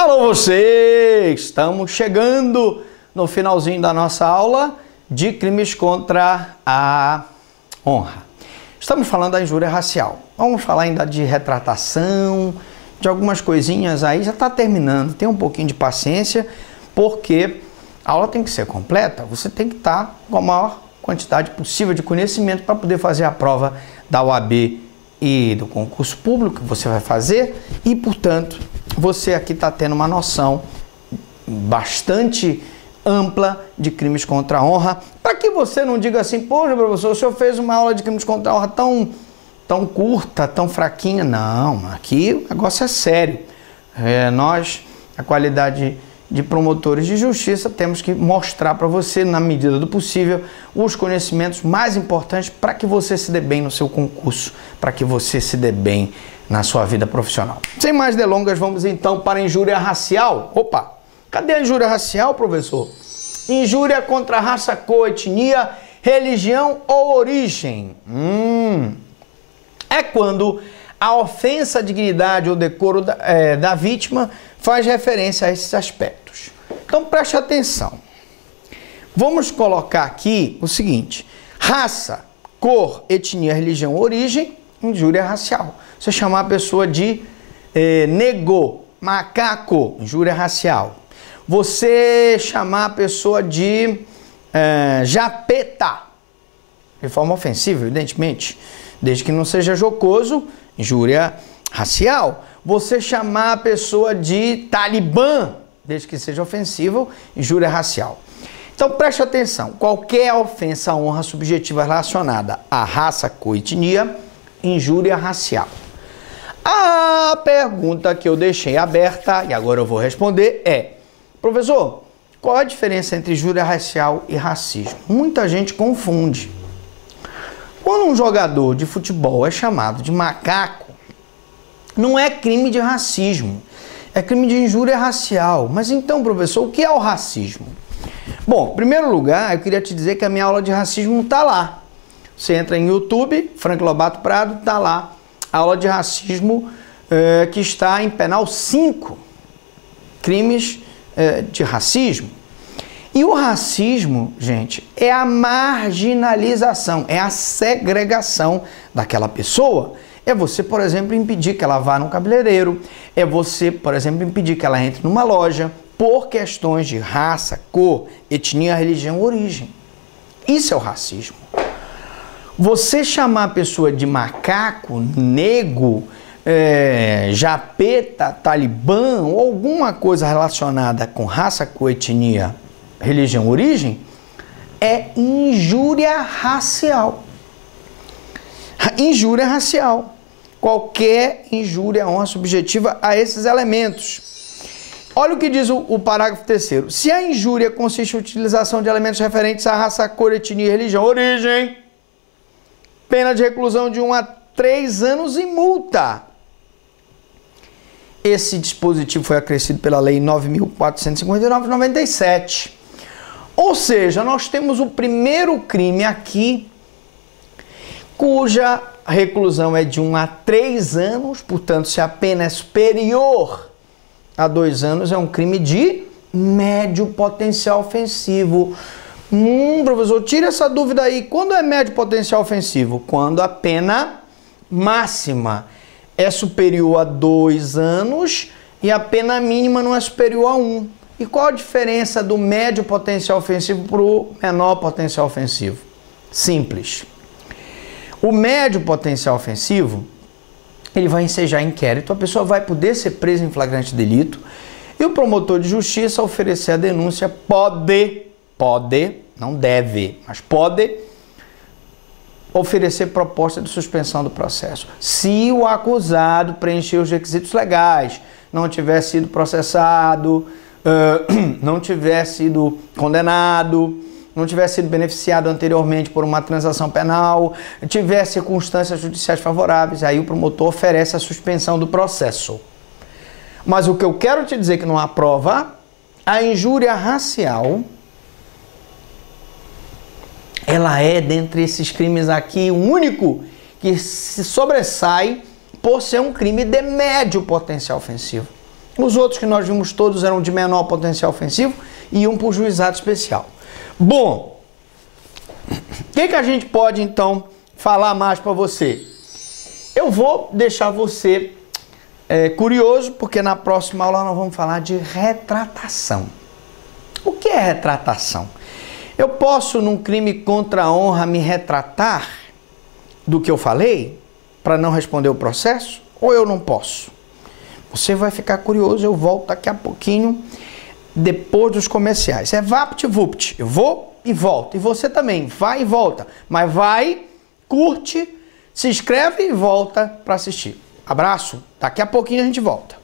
Alô você! Estamos chegando no finalzinho da nossa aula de crimes contra a honra. Estamos falando da injúria racial. Vamos falar ainda de retratação, de algumas coisinhas aí. Já está terminando, tenha um pouquinho de paciência, porque a aula tem que ser completa. Você tem que estar com a maior quantidade possível de conhecimento para poder fazer a prova da OAB e do concurso público que você vai fazer e, portanto, você aqui está tendo uma noção bastante ampla de crimes contra a honra, para que você não diga assim, poxa, professor, o senhor fez uma aula de crimes contra a honra tão curta, tão fraquinha. Não, aqui o negócio é sério. Nós, a qualidade de promotores de justiça, temos que mostrar para você, na medida do possível, os conhecimentos mais importantes para que você se dê bem no seu concurso, para que você se dê bem na sua vida profissional. Sem mais delongas, vamos então para a injúria racial. Opa, cadê a injúria racial, professor? Injúria contra a raça, cor, etnia, religião ou origem. É quando a ofensa à dignidade ou decoro da vítima faz referência a esses aspectos. Então preste atenção. Vamos colocar aqui o seguinte: raça, cor, etnia, religião, origem, injúria racial. Você chamar a pessoa de negô, macaco, injúria racial. Você chamar a pessoa de japeta, de forma ofensiva, evidentemente, desde que não seja jocoso, injúria racial. Você chamar a pessoa de talibã, desde que seja ofensivo, injúria racial. Então preste atenção, qualquer ofensa à honra subjetiva relacionada à raça, cor, etnia, injúria racial. A pergunta que eu deixei aberta, e agora eu vou responder, é: professor, qual a diferença entre injúria racial e racismo? Muita gente confunde. Quando um jogador de futebol é chamado de macaco, não é crime de racismo, é crime de injúria racial. Mas então, professor, o que é o racismo? Bom, em primeiro lugar, eu queria te dizer que a minha aula de racismo está lá. Você entra em YouTube, Frank Lobato Prado, está lá. A aula de racismo que está em penal 5, crimes de racismo. E o racismo, gente, é a marginalização, é a segregação daquela pessoa. É você, por exemplo, impedir que ela vá no cabeleireiro. É você, por exemplo, impedir que ela entre numa loja por questões de raça, cor, etnia, religião, origem. Isso é o racismo. Você chamar a pessoa de macaco, nego, japeta, talibã ou alguma coisa relacionada com raça, cor, etnia, religião, origem, é injúria racial. Injúria racial. Qualquer injúria à honra subjetiva a esses elementos. Olha o que diz o parágrafo 3º. Se a injúria consiste em utilização de elementos referentes à raça, cor, etnia, religião, origem, pena de reclusão de 1 a 3 anos e multa. Esse dispositivo foi acrescido pela Lei 9.459 de 97. Ou seja, nós temos o primeiro crime aqui, cuja reclusão é de 1 a 3 anos, portanto, se a pena é superior a 2 anos, é um crime de médio potencial ofensivo. Professor, tira essa dúvida aí. Quando é médio potencial ofensivo? Quando a pena máxima é superior a 2 anos e a pena mínima não é superior a 1. E qual a diferença do médio potencial ofensivo para o menor potencial ofensivo? Simples. O médio potencial ofensivo, ele vai ensejar inquérito, a pessoa vai poder ser presa em flagrante delito e o promotor de justiça oferecer a denúncia pode, não deve, mas pode oferecer proposta de suspensão do processo. Se o acusado preencher os requisitos legais, não tiver sido processado, não tiver sido condenado, não tiver sido beneficiado anteriormente por uma transação penal, tiver circunstâncias judiciais favoráveis, aí o promotor oferece a suspensão do processo. Mas o que eu quero te dizer que não há prova, a injúria racial, ela é, dentre esses crimes aqui, o único que se sobressai por ser um crime de médio potencial ofensivo. Os outros que nós vimos todos eram de menor potencial ofensivo e iam para o juizado especial. Bom, o que a gente pode então falar mais para você? Eu vou deixar você curioso, porque na próxima aula nós vamos falar de retratação. O que é retratação? Eu posso, num crime contra a honra, me retratar do que eu falei para não responder o processo? Ou eu não posso? Você vai ficar curioso, eu volto daqui a pouquinho, depois dos comerciais. É vapt-vupt, eu vou e volto. E você também, vai e volta. Mas vai, curte, se inscreve e volta para assistir. Abraço, daqui a pouquinho a gente volta.